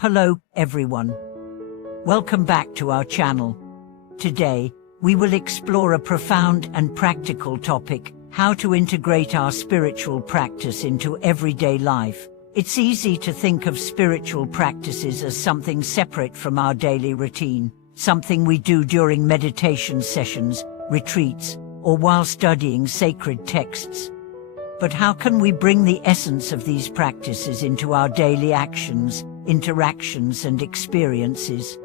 Hello, everyone. Welcome back to our channel. Today, we will explore a profound and practical topic: how to integrate our spiritual practice into everyday life. It's easy to think of spiritual practices as something separate from our daily routine, something we do during meditation sessions, retreats, or while studying sacred texts. But how can we bring the essence of these practices into our daily actions, interactions, and experiences?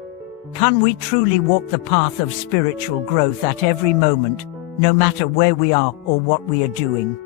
Can we truly walk the path of spiritual growth at every moment, no matter where we are or what we are doing?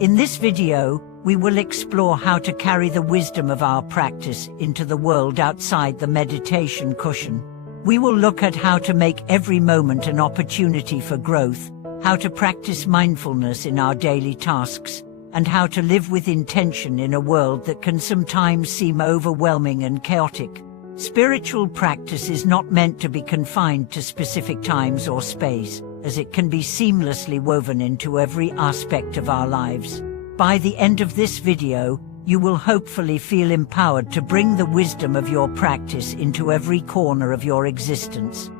In this video, we will explore how to carry the wisdom of our practice into the world outside the meditation cushion. We will look at how to make every moment an opportunity for growth, how to practice mindfulness in our daily tasks, and how to live with intention in a world that can sometimes seem overwhelming and chaotic. Spiritual practice is not meant to be confined to specific times or space, as it can be seamlessly woven into every aspect of our lives. By the end of this video, you will hopefully feel empowered to bring the wisdom of your practice into every corner of your existence.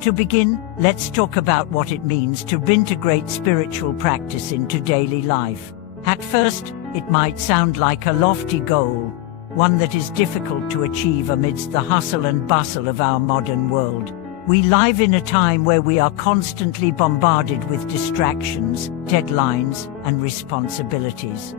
To begin, let's talk about what it means to integrate spiritual practice into daily life. At first, it might sound like a lofty goal, one that is difficult to achieve amidst the hustle and bustle of our modern world. We live in a time where we are constantly bombarded with distractions, deadlines, and responsibilities.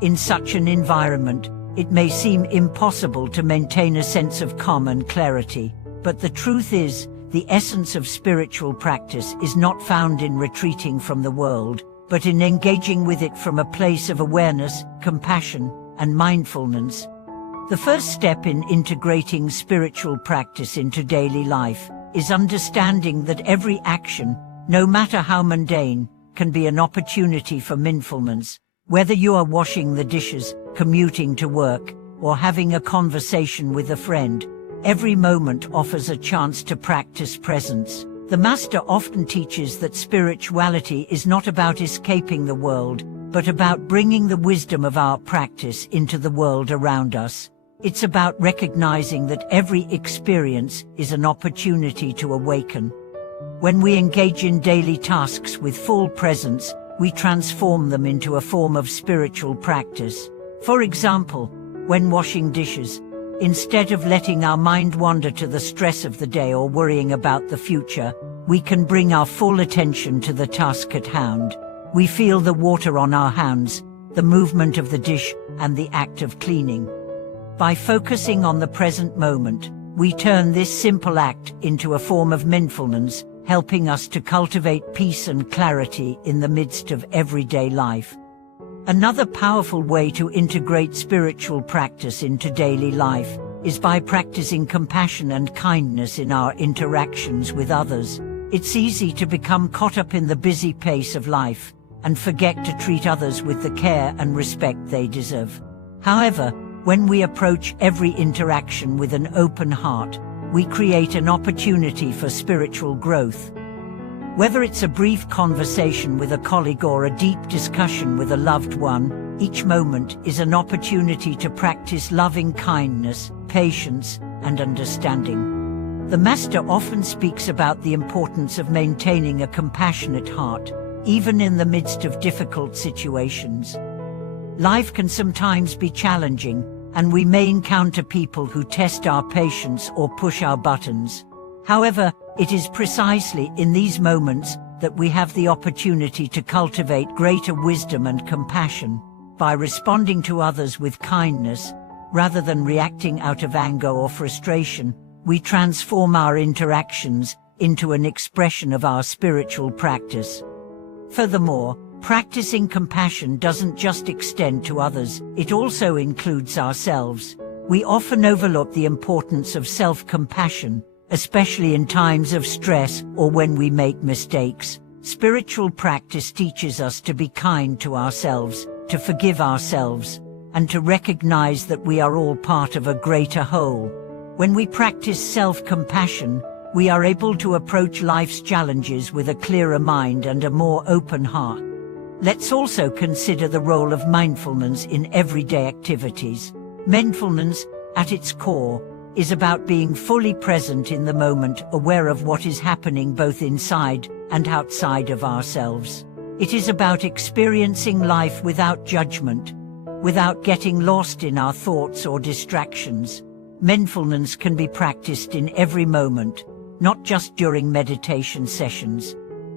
In such an environment, it may seem impossible to maintain a sense of calm and clarity, but the truth is, the essence of spiritual practice is not found in retreating from the world, but in engaging with it from a place of awareness, compassion, and mindfulness. The first step in integrating spiritual practice into daily life is understanding that every action, no matter how mundane, can be an opportunity for mindfulness. Whether you are washing the dishes, commuting to work, or having a conversation with a friend, every moment offers a chance to practice presence. The Master often teaches that spirituality is not about escaping the world, but about bringing the wisdom of our practice into the world around us. It's about recognizing that every experience is an opportunity to awaken. When we engage in daily tasks with full presence, we transform them into a form of spiritual practice. For example, when washing dishes, instead of letting our mind wander to the stress of the day or worrying about the future, we can bring our full attention to the task at hand. We feel the water on our hands, the movement of the dish, and the act of cleaning. By focusing on the present moment, we turn this simple act into a form of mindfulness, helping us to cultivate peace and clarity in the midst of everyday life. Another powerful way to integrate spiritual practice into daily life is by practicing compassion and kindness in our interactions with others. It's easy to become caught up in the busy pace of life and forget to treat others with the care and respect they deserve. However, when we approach every interaction with an open heart, we create an opportunity for spiritual growth. Whether it's a brief conversation with a colleague or a deep discussion with a loved one, each moment is an opportunity to practice loving kindness, patience, and understanding. The Master often speaks about the importance of maintaining a compassionate heart, even in the midst of difficult situations. Life can sometimes be challenging, and we may encounter people who test our patience or push our buttons. However, it is precisely in these moments that we have the opportunity to cultivate greater wisdom and compassion. By responding to others with kindness, rather than reacting out of anger or frustration, we transform our interactions into an expression of our spiritual practice. Furthermore, practicing compassion doesn't just extend to others, it also includes ourselves. We often overlook the importance of self-compassion, especially in times of stress or when we make mistakes. Spiritual practice teaches us to be kind to ourselves, to forgive ourselves, and to recognize that we are all part of a greater whole. When we practice self-compassion, we are able to approach life's challenges with a clearer mind and a more open heart. Let's also consider the role of mindfulness in everyday activities. Mindfulness at its core, is about being fully present in the moment, aware of what is happening both inside and outside of ourselves. It is about experiencing life without judgment, without getting lost in our thoughts or distractions. Mindfulness can be practiced in every moment, not just during meditation sessions.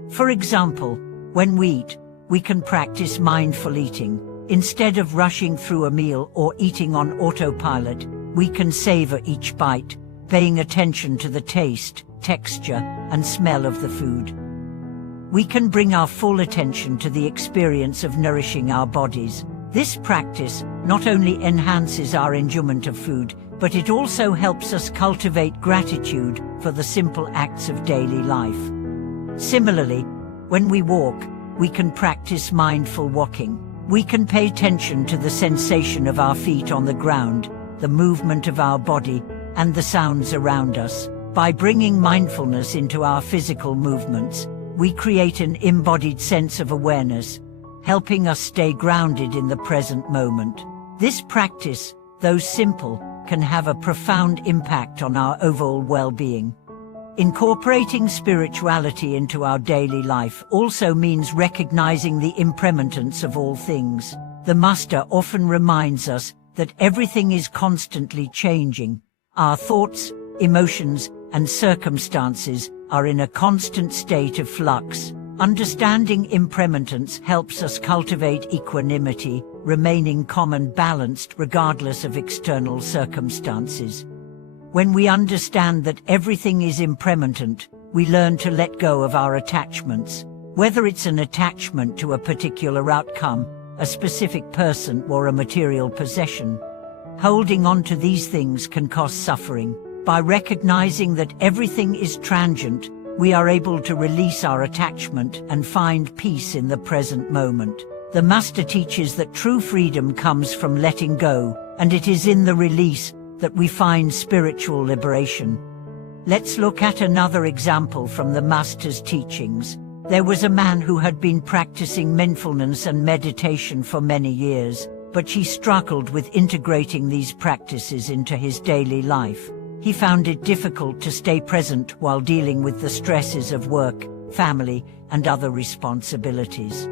For example, when we eat, we can practice mindful eating. Instead of rushing through a meal or eating on autopilot, we can savor each bite, paying attention to the taste, texture, and smell of the food. We can bring our full attention to the experience of nourishing our bodies. This practice not only enhances our enjoyment of food, but it also helps us cultivate gratitude for the simple acts of daily life. Similarly, when we walk, we can practice mindful walking. We can pay attention to the sensation of our feet on the ground, the movement of our body, and the sounds around us. By bringing mindfulness into our physical movements, we create an embodied sense of awareness, helping us stay grounded in the present moment. This practice, though simple, can have a profound impact on our overall well-being. Incorporating spirituality into our daily life also means recognizing the impermanence of all things. The Master often reminds us that everything is constantly changing. Our thoughts, emotions, and circumstances are in a constant state of flux. Understanding impermanence helps us cultivate equanimity, remaining calm and balanced regardless of external circumstances. When we understand that everything is impermanent, we learn to let go of our attachments, whether it's an attachment to a particular outcome, a specific person, or a material possession. Holding on to these things can cause suffering. By recognizing that everything is transient, we are able to release our attachment and find peace in the present moment. The Master teaches that true freedom comes from letting go, and it is in the release that we find spiritual liberation. Let's look at another example from the Master's teachings. There was a man who had been practicing mindfulness and meditation for many years, but he struggled with integrating these practices into his daily life. He found it difficult to stay present while dealing with the stresses of work, family, and other responsibilities.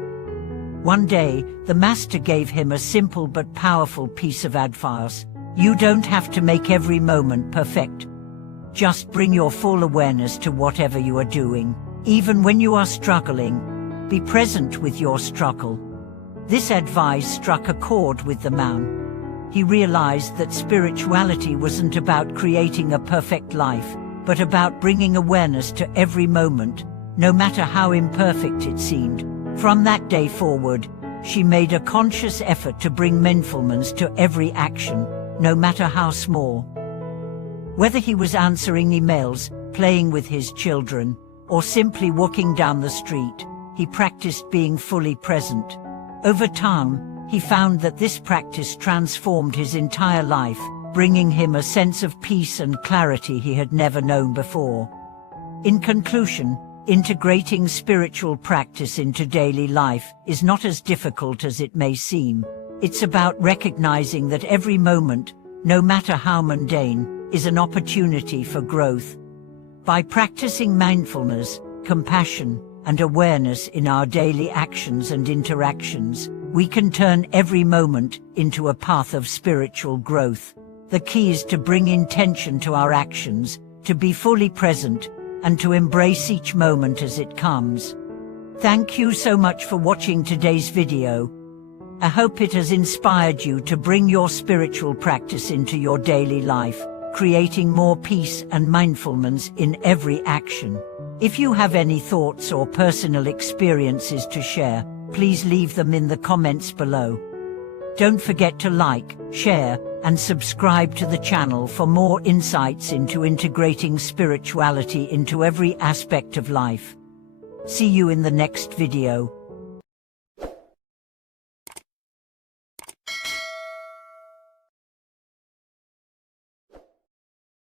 One day, the Master gave him a simple but powerful piece of advice. You don't have to make every moment perfect. Just bring your full awareness to whatever you are doing. Even when you are struggling, be present with your struggle. This advice struck a chord with the man. He realized that spirituality wasn't about creating a perfect life, but about bringing awareness to every moment, no matter how imperfect it seemed. From that day forward, she made a conscious effort to bring mindfulness to every action, no matter how small. Whether he was answering emails, playing with his children, or simply walking down the street, he practiced being fully present. Over time, he found that this practice transformed his entire life, bringing him a sense of peace and clarity he had never known before. In conclusion, integrating spiritual practice into daily life is not as difficult as it may seem. It's about recognizing that every moment, no matter how mundane, is an opportunity for growth. By practicing mindfulness, compassion, and awareness in our daily actions and interactions, we can turn every moment into a path of spiritual growth. The key is to bring intention to our actions, to be fully present, and to embrace each moment as it comes. Thank you so much for watching today's video. I hope it has inspired you to bring your spiritual practice into your daily life, creating more peace and mindfulness in every action. If you have any thoughts or personal experiences to share, please leave them in the comments below. Don't forget to like, share, and subscribe to the channel for more insights into integrating spirituality into every aspect of life. See you in the next video.